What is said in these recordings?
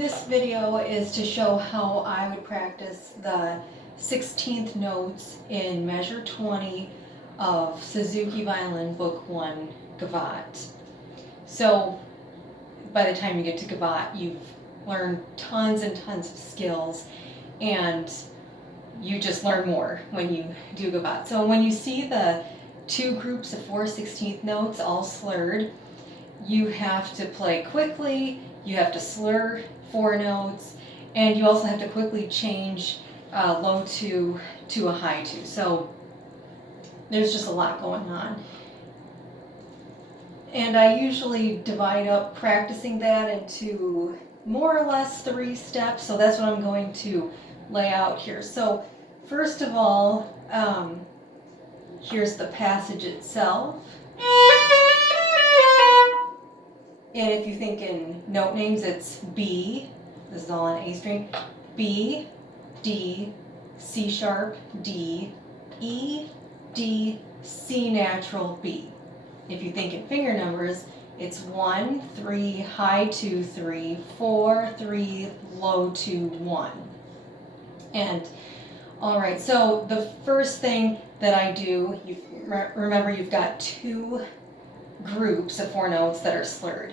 This video is to show how I would practice the 16th notes in measure 20 of Suzuki Violin Book 1 Gavotte. So by the time you get to Gavotte, you've learned tons and tons of skills, and you just learn more when you do Gavotte. So when you see the two groups of 4/16 notes all slurred, you have to play quickly, you have to slur 4 notes, and you also have to quickly change low 2 to a high 2. So there's just a lot going on. And I usually divide up practicing that into more or less 3 steps, so that's what I'm going to lay out here. So first of all, here's the passage itself. And if you think in note names, it's B, this is all on A string, B, D, C sharp, D, E, D, C natural, B. If you think in finger numbers, it's 1, 3, high 2, 3, 4, 3, low 2, 1. And all right, so the first thing that I do, remember you've got 2 groups of 4 notes that are slurred.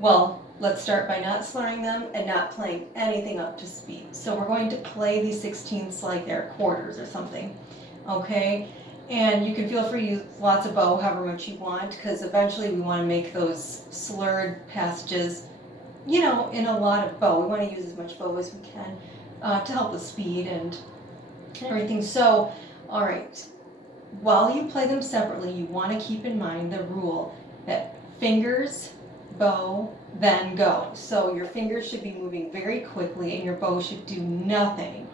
Well, let's start by not slurring them and not playing anything up to speed. So we're going to play these 16ths like they're quarters or something, okay? And you can feel free to use lots of bow, however much you want, because eventually we want to make those slurred passages, you know, in a lot of bow. We want to use as much bow as we can to help with speed and everything. So, all right, while you play them separately, you want to keep in mind the rule that fingers, bow, then go. So your fingers should be moving very quickly and your bow should do nothing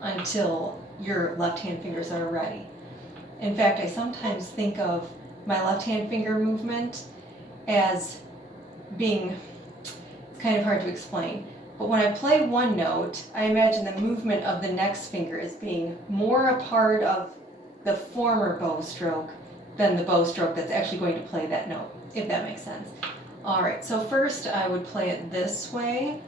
until your left hand fingers are ready. In fact, I sometimes think of my left hand finger movement as being, it's kind of hard to explain, but when I play one note, I imagine the movement of the next finger as being more a part of the former bow stroke than the bow stroke that's actually going to play that note, if that makes sense. All right, so first I would play it this way.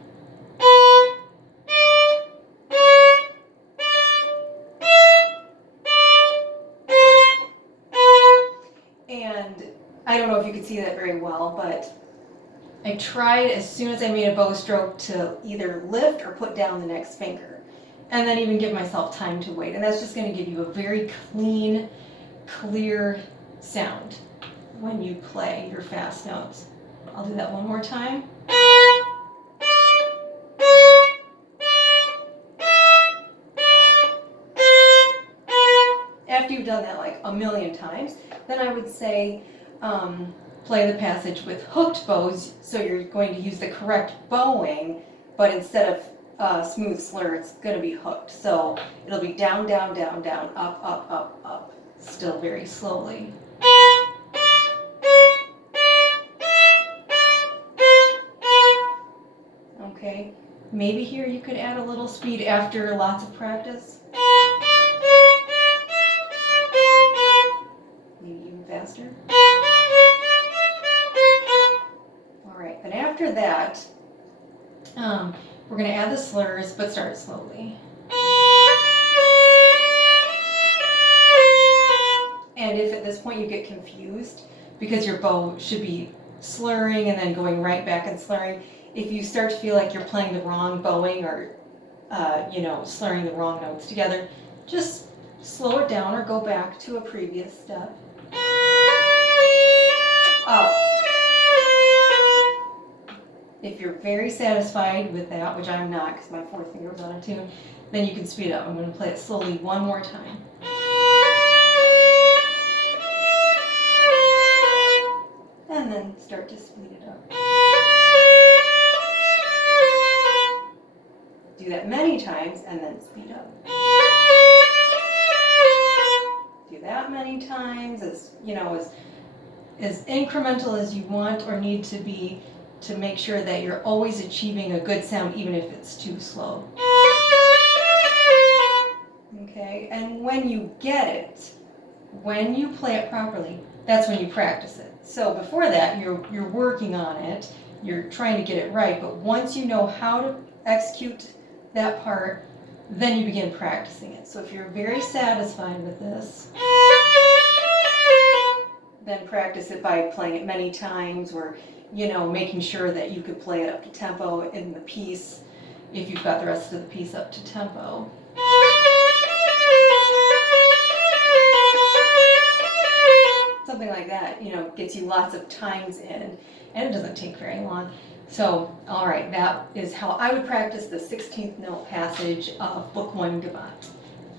And I don't know if you could see that very well, but I tried as soon as I made a bow stroke to either lift or put down the next finger, and then even give myself time to wait. And that's just going to give you a very clean, clear sound when you play your fast notes. I'll do that one more time. After you've done that like a million times, then I would say play the passage with hooked bows, so you're going to use the correct bowing, but instead of smooth slur, it's going to be hooked. So it'll be down, down, down, down, up, up, up, up, still very slowly. Okay, maybe here you could add a little speed after lots of practice. Maybe even faster. All right, then after that, we're going to add the slurs, but start slowly. And if at this point you get confused, because your bow should be slurring and then going right back and slurring, if you start to feel like you're playing the wrong bowing or, slurring the wrong notes together, just slow it down or go back to a previous step. Up. If you're very satisfied with that, which I'm not because my 4th finger was out of tune, then you can speed up. I'm going to play it slowly one more time. And then start to speed it up. Do that many times and then speed up. Do that many times, as incremental as you want or need to be, to make sure that you're always achieving a good sound even if it's too slow. Okay, and when you get it, when you play it properly, that's when you practice it. So before that, you're working on it, you're trying to get it right, but once you know how to execute that part, then you begin practicing it. So if you're very satisfied with this, then practice it by playing it many times, or making sure that you could play it up to tempo in the piece if you've got the rest of the piece up to tempo. Something like that, gets you lots of times in, and it doesn't take very long. So, all right, that is how I would practice the 16th note passage of Book 1 Gavotte.